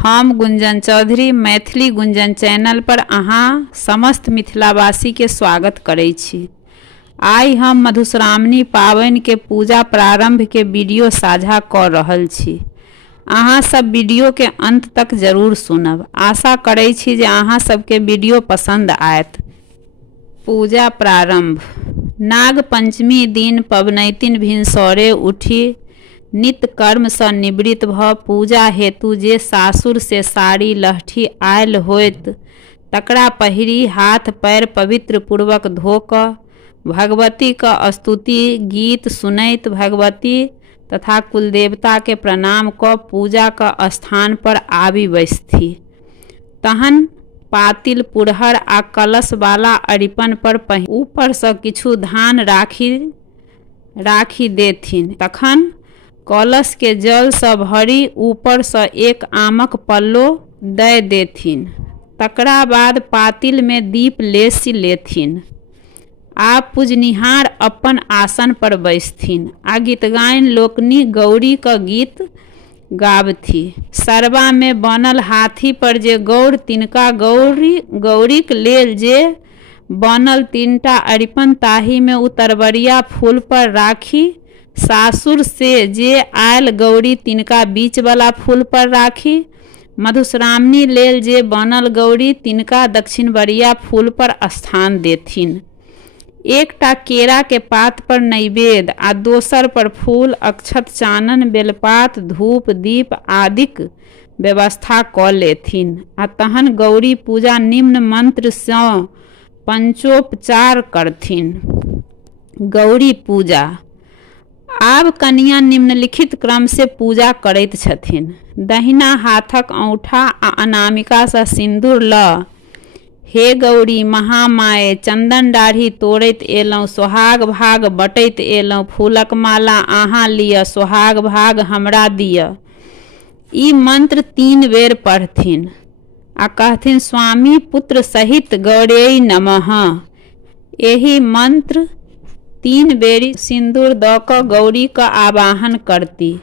हम गुंजन चौधरी मैथिली गुंजन चैनल पर अहाँ समस्त मिथिलावासी के स्वागत करै छी। आई हम मधुश्रावणी पावनि के पूजा प्रारंभ के वीडियो साझा कर रहल छी। अहाँ सब वीडियो के अंत तक जरूर सुनब। आशा करै छी जे अहाँ सबके वीडियो पसंद आयत। पूजा प्रारंभ। नाग पंचमी दिन पबनैतिन भिनसरे उठी नित्य कर्म से निवृत्त भ पूजा हेतु जे सासुर से साड़ी लहठी आयल होइत तकरा पहिरी हाथ पैर पवित्र पूर्वक धो क भगवती का स्तुति गीत सुनैत भगवती तथा कुलदेवता के प्रणाम क पूजा का स्थान पर आबि बैसथि। तहन पातिल पुरहर आ कलश वाला अरिपन पर ऊपर से किछु धान राखी देथिन। तखन कलश के जल से भरी ऊपर से एक आमक पल्लो दे देथिन। तकरा बाद पातिल में दीप लेसी लेथिन। आप पूजनिहार अपन आसन पर बैसथिन आ गीतगायन लोकनि गौरी का गीत गाबथि। सरबा में बनल हाथी पर जे गौर तिनका गौरीक लेल जे बनल 3टा अरिपन ताही में उतरबरिया फूल पर राखी, सासुर से जे आयल गौरी तिनका बीच वाला फूल पर राखी, मधुश्रावणी लेल जे बनल गौरी तिनका दक्षिण बरिया फूल पर स्थान देथिन। एकटा केरा के पात पर नैवेद्य आ दोसर पर फूल अक्षत चानन बेलपात धूप दीप आदिक व्यवस्था क लेथिन आ तहन गौरी पूजा निम्न मंत्र सँ पंचोपचार करथिन। गौरी पूजा। आब कन्या निम्नलिखित क्रम से पूजा करैत छथिन। दहिना हाथक औंठा आ अनामिका सँ सिंदूर ल हे गौरी महामाये चंदन डाढ़ी तोड़ैत एलौं सोहाग भाग बटैत एलौं फूलक माला अहाँ लिअ सोहाग भाग हमरा दिअ। ई मंत्र 3 बेर पढ़थिन आ कहथिन स्वामी पुत्र सहित गौरेय नमः। एही मंत्र 3 बेरी सिंदूर द क गौरी का आवाहन करती।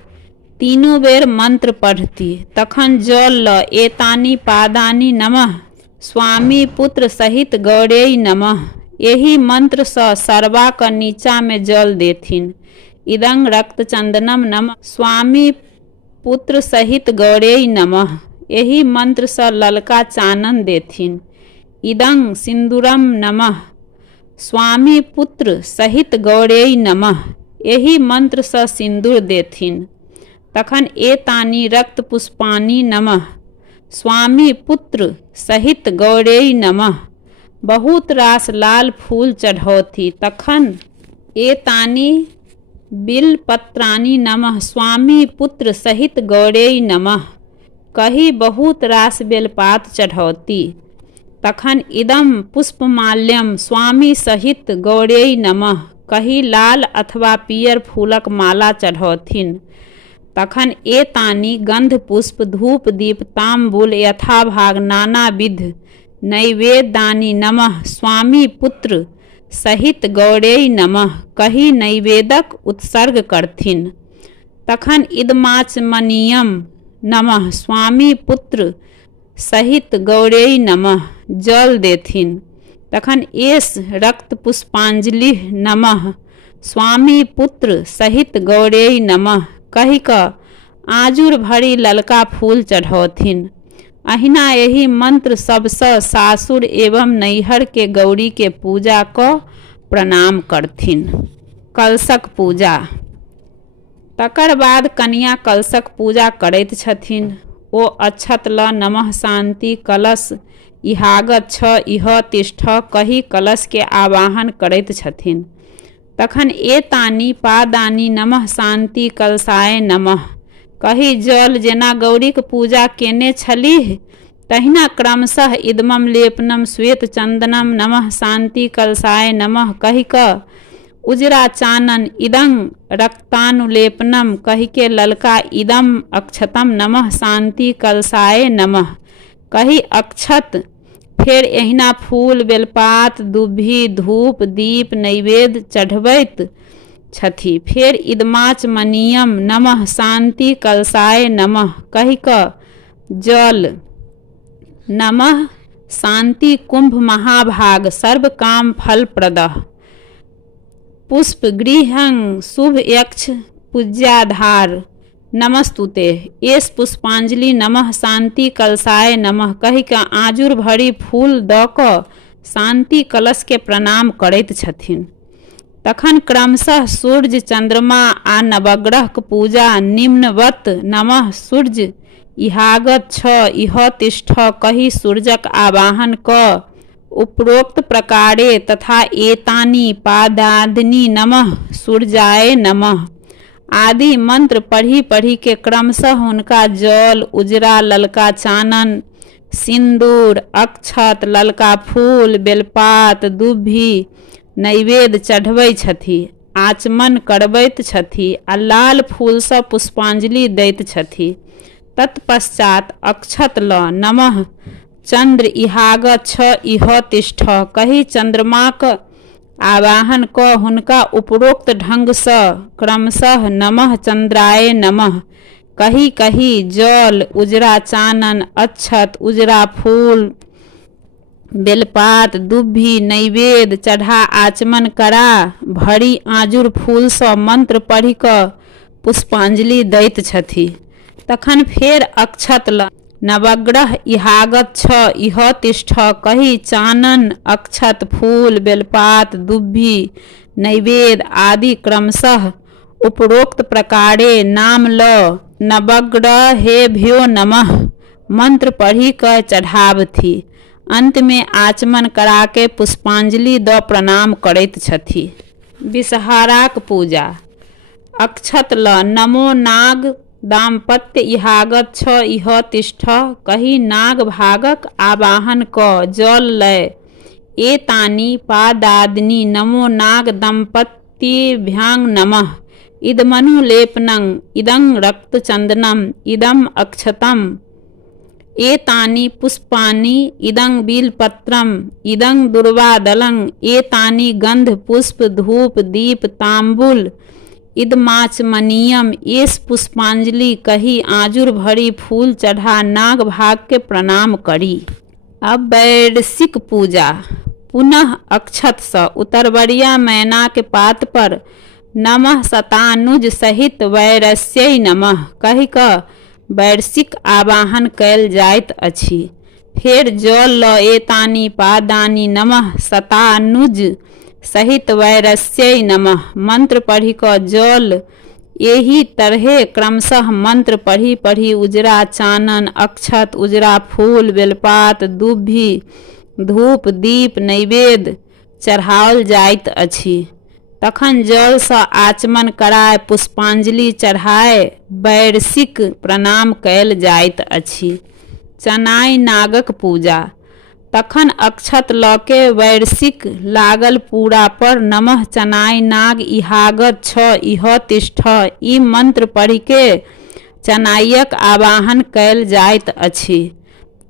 3 बेर मंत्र पढ़ती। तखन जल ल एतानी पादानी नमः स्वामी पुत्र सहित गौरेय नमः। एही मंत्र सँ सरबा का नीचा में जल देथिन। इदं रक्त चंदनम नमः स्वामी पुत्र सहित गौरेय नमः। एही मंत्र सँ ललका चानन देथिन। इदं सिंदूरम नमः स्वामी पुत्र सहित गौरेय नमः। एही मंत्र सँ सिंदूर देथिन। तखन एतानी रक्त पुष्पानी नमः स्वामी पुत्र सहित गौरेय नमः। बहुत रास लाल फूल चढ़ौथी। तखन एतानी बिल्वपत्राणि नमः स्वामी पुत्र सहित गौरेय नमः कही बहुत रास बेलपात चढ़ौती। तखन इदम पुष्पमाल्यम स्वामी सहित गौरेय नमः कही लाल अथवा पियर फूलक माला चढ़ौथिन। तखन एतानी गंध पुष्प धूप दीप तांबूल यथाभाग नानाविध नैवेद्यानि नमः स्वामी पुत्र सहित गौरेय नमः कही नैवेदक उत्सर्ग करथिन। तखन इदमाचमनीयम नमः स्वामी पुत्र सहित गौरेय नमः जल देथिन। तखन एस रक्त पुष्पांजलि नमः स्वामी पुत्र सहित गौरेय नमः कही क आजुर भरी ललका फूल चढ़ौथिन। अहिना यही मंत्र सबसँ सासुर एवं नैहर के गौरी के पूजा क प्रणाम करथिन। कलशक पूजा। तकर बाद कन्या कलशक पूजा करैत छथिन। ओ अक्षत ल नमः शांति कलश इहागत छ इह तिष्ठ कही कलश के आवाहन करैत छथिन। तखन एतानी पादानी नमः शांति कलशाय नमः कही जल जेना गौरीक पूजा केने छलीह तहिना क्रमशः इदमम लेपनम श्वेत चंदनम नमः शांति कलशाय नमः कही क उजरा चानन इदं रक्तानुलेपनम कही के ललका इदम अक्षतम नमः शांति कलशाय नमः कही अक्षत फेर एहिना फूल बेलपात दुभि धूप दीप नैवेद्य चढ़बैत छथि। फेर इदमाचमनीयम नमः शांति कलशाय नमः कही क जल। नमः शांति कुंभ महाभाग सर्व काम फल प्रदः। पुष्प गृहं शुभ यक्ष पूज्याधार नमस्तुते। एस पुष्पांजलि नमः शांति कलशाय नमः कहि कऽ आजुर भरी फूल दऽ कऽ शांति कलश के प्रणाम करैत छथिन। तखन क्रमशः सूर्य चंद्रमा आ नवग्रह के पूजा निम्नवत नमः सूर्य इहागत छ इह तिष्ठ कहि सूर्यक आवाहन क उपरोक्त प्रकारे तथा एतानि पादादि नमः सूर्याय नमः आदि मंत्र पढ़ी पढ़ी के क्रमशः हुनका जल उजरा ललका चानन सिंदूर अक्षत ललका फूल बेलपात दुभि नैवेद्य चढ़बै छथि, आचमन करबैत छथि आ लाल फूल सँ पुष्पांजलि दैत छथि। तत्पश्चात अक्षत ल नमः चंद्र इहागत छ इह तिष्ठ कहि चंद्रमाक आवाहन क हुनका उपरोक्त ढंग सँ क्रमशः नमः चंद्राय नमः कहि कहि जल उजरा चानन अक्षत उजरा फूल बेलपात दुभि नैवेद्य चढ़ा आचमन करा भरी आजुर फूल सँ मंत्र पढ़ि कऽ पुष्पांजलि दैत छथि। तखन फेर अक्षत ल नवग्रह इहागत छ इह तिष्ठ कहि चानन अक्षत फूल बेलपात दुभि नैवेद्य आदि क्रमशः उपरोक्त प्रकारे नाम ल नवग्रहेभ्यो नमः मंत्र पढ़ी कऽ चढ़ावथि। अंत में आचमन करा के पुष्पांजलि द प्रणाम करैत छथि। विषहाराक पूजा। अक्षत ल नमो नाग दाम्पत्य इहागत छ इह तिष्ठ कहि नाग भागक आवाहन क जल लय एतानि पादादि नमो नाग दंपत्तिभ्यां नमः इदमनुलेपनं इदं रक्तचंदनम इदं अक्षतम एतानि पुष्पानि इदं बिल्पत्रम इदं दुर्वादलं एतानि गंध पुष्प धूप दीप तांबूल इदमाचमनीयम एस पुष्पांजलि कही आजुर भरी फूल चढ़ा नाग भाग के प्रणाम करी। अब वैरसिक पूजा। पुनः अक्षत स उत्तरवरिया मैना के पात पर नमः शतानुज सहित वैरस्यै नमः कहि कऽ वैरसिक आवाहन कयल जाइत अछि। फेर जल ल एतानि पादानि नमः शतानुज सहित वैरस्यै नमः मंत्र पढ़ी कऽ जल एही तरहे क्रमशः मंत्र पढ़ी पढ़ी उजरा चानन अक्षत उजरा फूल बेलपात दुभि धूप दीप नैवेद्य चढ़ाओल जाइत अछि। तखन जल सँ आचमन कराय पुष्पांजलि चढ़ाय वैरसिक प्रणाम कयल जाइत अछि। चनाई नागक पूजा। तखन अक्षत ल के वैरसिक लागल पूरा पर नमः चनाई नाग इहागत छ इह तिष्ठ ई मंत्र पढ़ि के चनाइयक आवाहन कयल जाइत अछि।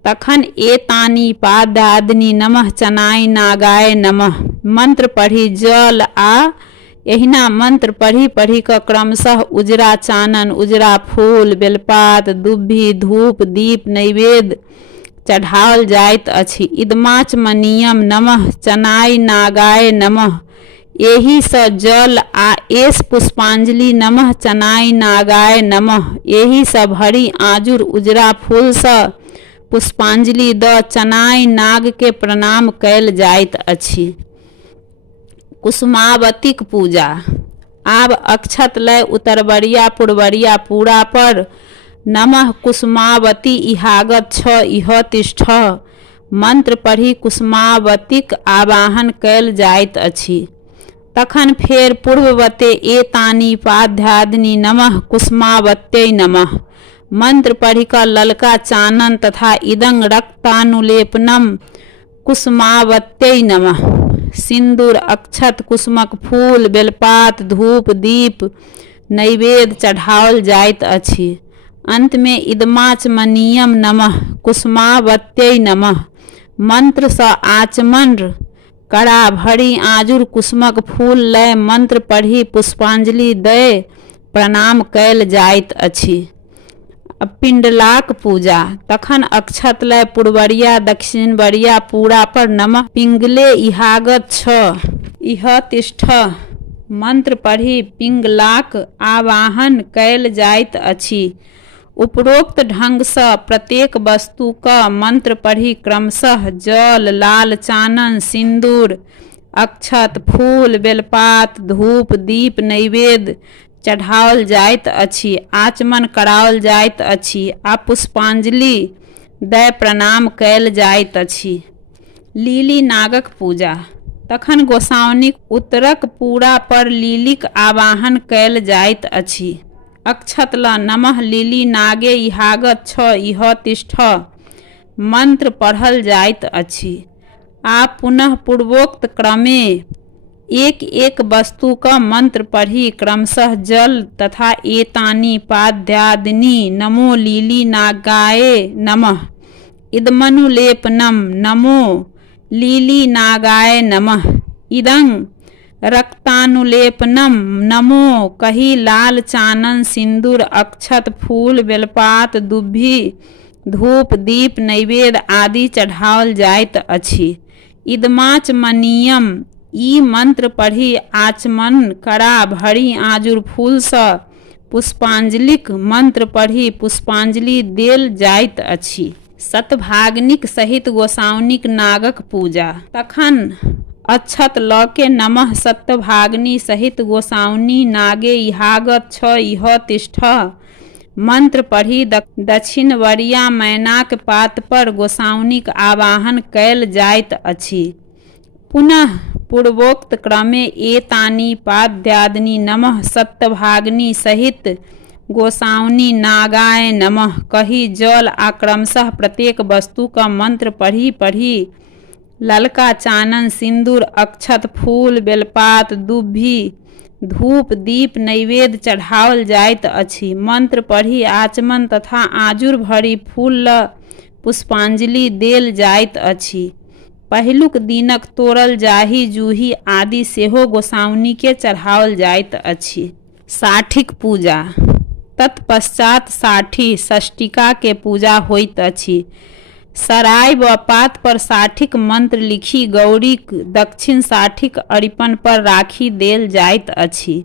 तखन एतानि पादादि नमः चनाई नागाय नमः मंत्र पढ़ी जल आ एहिना मंत्र पढ़ी पढ़ी कऽ क्रमशः उजरा चानन उजरा फूल बेलपात दुभि धूप दीप नैवेद्य चढ़ाओल जाइत अछि। इदमाचमनीयम नमः चनाई नागाय नमः एहि सँ जल आ एस पुष्पांजलि नमः चनाई नागाय नमः एहि सँ भरी आजुर उजरा फूल सँ पुष्पांजलि द चनाई नाग के प्रणाम कयल जाइत अछि। कुसुमावतीक पूजा। आब अक्षत लय उत्तरवरिया पुरवरिया पूरा पर नमः कुसुमावती इहागत छ इह तिष्ठ मंत्र पढ़ी कुसुमावतीक आवाहन कयल जाइत अछि। तखन फेर पूर्ववते एतानि पाद्यादि नमः कुसुमावत्यै नमः मंत्र पढ़ी कऽ ललका चानन तथा इदं रक्तानुलेपनम कुसुमावत्यै नमः सिंदूर अक्षत कुसुमक फूल बेलपात धूप दीप नैवेद्य चढ़ाओल जाइत अछि। अंत में इदमाचमनीयम नमः कुसुमावत्यै नमः मंत्र सँ आचमन करा भरी आजुर कुसुमक फूल लय मंत्र पढ़ी पुष्पांजलि दय प्रणाम कयल जाइत अछि। पिंडलाक पूजा। तखन अक्षत लय पूर्वरिया दक्षिण बरिया पूरा पर नमः पिंगले इहागत छ इह तिष्ठ मंत्र पढ़ी पिंगलाक आवाहन कयल जाइत अछि। उपरोक्त ढंग सँ प्रत्येक वस्तु क मंत्र पढ़ी क्रमशः जल, लाल चानन, सिंदूर, अक्षत, फूल, बेलपात, धूप, दीप, नैवेद्य चढ़ाओल जाइत अछि, आचमन कराओल जाइत अछि आ पुष्पांजलि दय प्रणाम कयल जाइत अछि। लीली नागक पूजा। तखन गोसाउनिक उत्तरक पूरा पर लीलीक आवाहन कयल जाइत अछि। अक्षत ल नमः लीली नागे इहागत छ इह तिष्ठ मंत्र पढ़ल जाइत अछि आ पुनः पूर्वोक्त क्रमे एक एक वस्तु का मंत्र पढ़ी क्रमशः जल तथा एतानि पाद्यादीनि नमो लीली नागाये नमः, इदमनुलेपनम नमो लीली नागाय नमः, इदं रक्तानुलेपनम नमो कही लाल चानन, सिंदूर, अक्षत, फूल, बेलपात, दुभि, धूप, दीप, नैवेद्य आदि चढ़ाओल जाइत अछि। इदमाचमनीयम ई मंत्र पढ़ी आचमन करा भरी आजुर फूल सँ पुष्पांजलिक मंत्र पढ़ी पुष्पांजलि देल जाइत अछि। शतभागिनीक सहित गोसाउनिक नागक पूजा। तखन अक्षत ल के नमः शतभागिनी सहित गोसाउनी नागे इहागत छ इह तिष्ठ मंत्र पढ़ी दक्षिण वरिया मैनाक पात पर गोसाउनिक आवाहन कयल जाइत अछि। पुनः पूर्वोक्त क्रमे एतानि पाद्यादीनि नमः शतभागिनी सहित गोसाउनी नागाय नमः कही जल आ क्रमशः प्रत्येक वस्तु का मंत्र पढ़ी ललका चानन, सिंदूर, अक्षत, फूल, बेलपात, दुभि, धूप, दीप, नैवेद्य चढ़ाओल जाइत अछि। मंत्र पढ़ी आचमन तथा आजुर भरी फूल ल पुष्पांजलि देल जाइत अछि। पहिलुक दिनक तोड़ल जाही जूही आदि सेहो गोसाउनी के चढ़ाओल जाइत अछि। साठिक पूजा। तत्पश्चात साठी षष्टिका के पूजा होइत अछि। सराय व पात पर साठिक मंत्र लिखी गौरीक दक्षिण साठिक अरिपन पर राखी देल जाइत अछि।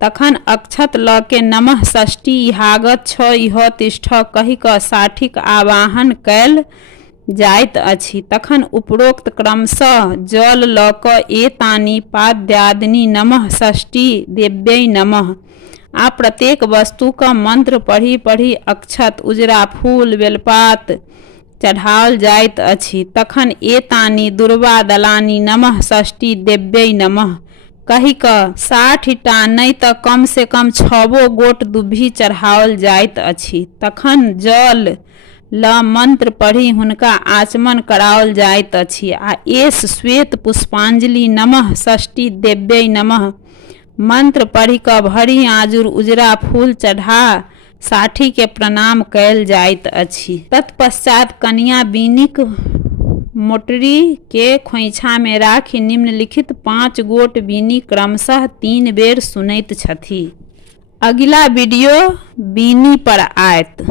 तखन अक्षत ल के नमः षष्ठी इहागत छ इह तिष्ठ कहि क साठिक आवाहन कयल जाइत अछि। तखन उपरोक्त क्रम सँ जल ल क एतानि पाद्यादीनि नमः षष्ठी देव्यै नमः आ प्रत्येक वस्तु का मंत्र पढ़ी अक्षत, उजरा फूल, बेलपात चढ़ाओल जाइत अछि। तखन एतानि दुर्वा दलानि नमः षष्ठी देव्यै नमः कहि क 60 टा नहि त कम से कम 6 गोट दुभि चढ़ाओल जाइत अछि। तखन जल ल मंत्र पढ़ी हुनका आचमन कराओल जाइत अछि आ एस श्वेत पुष्पांजलि नमः षष्ठी देव्यै नमः मंत्र पढ़ी क भरी आजुर उजरा फूल चढ़ा साठी के प्रणाम कयल जाइत अछि। तत्पश्चात कन्या बीनिक मोटरी के खोइछा में राखी निम्नलिखित 5 गोट बीनी क्रमशः 3 बेर सुनैत छथि। अगिला वीडियो बीनी पर आयत।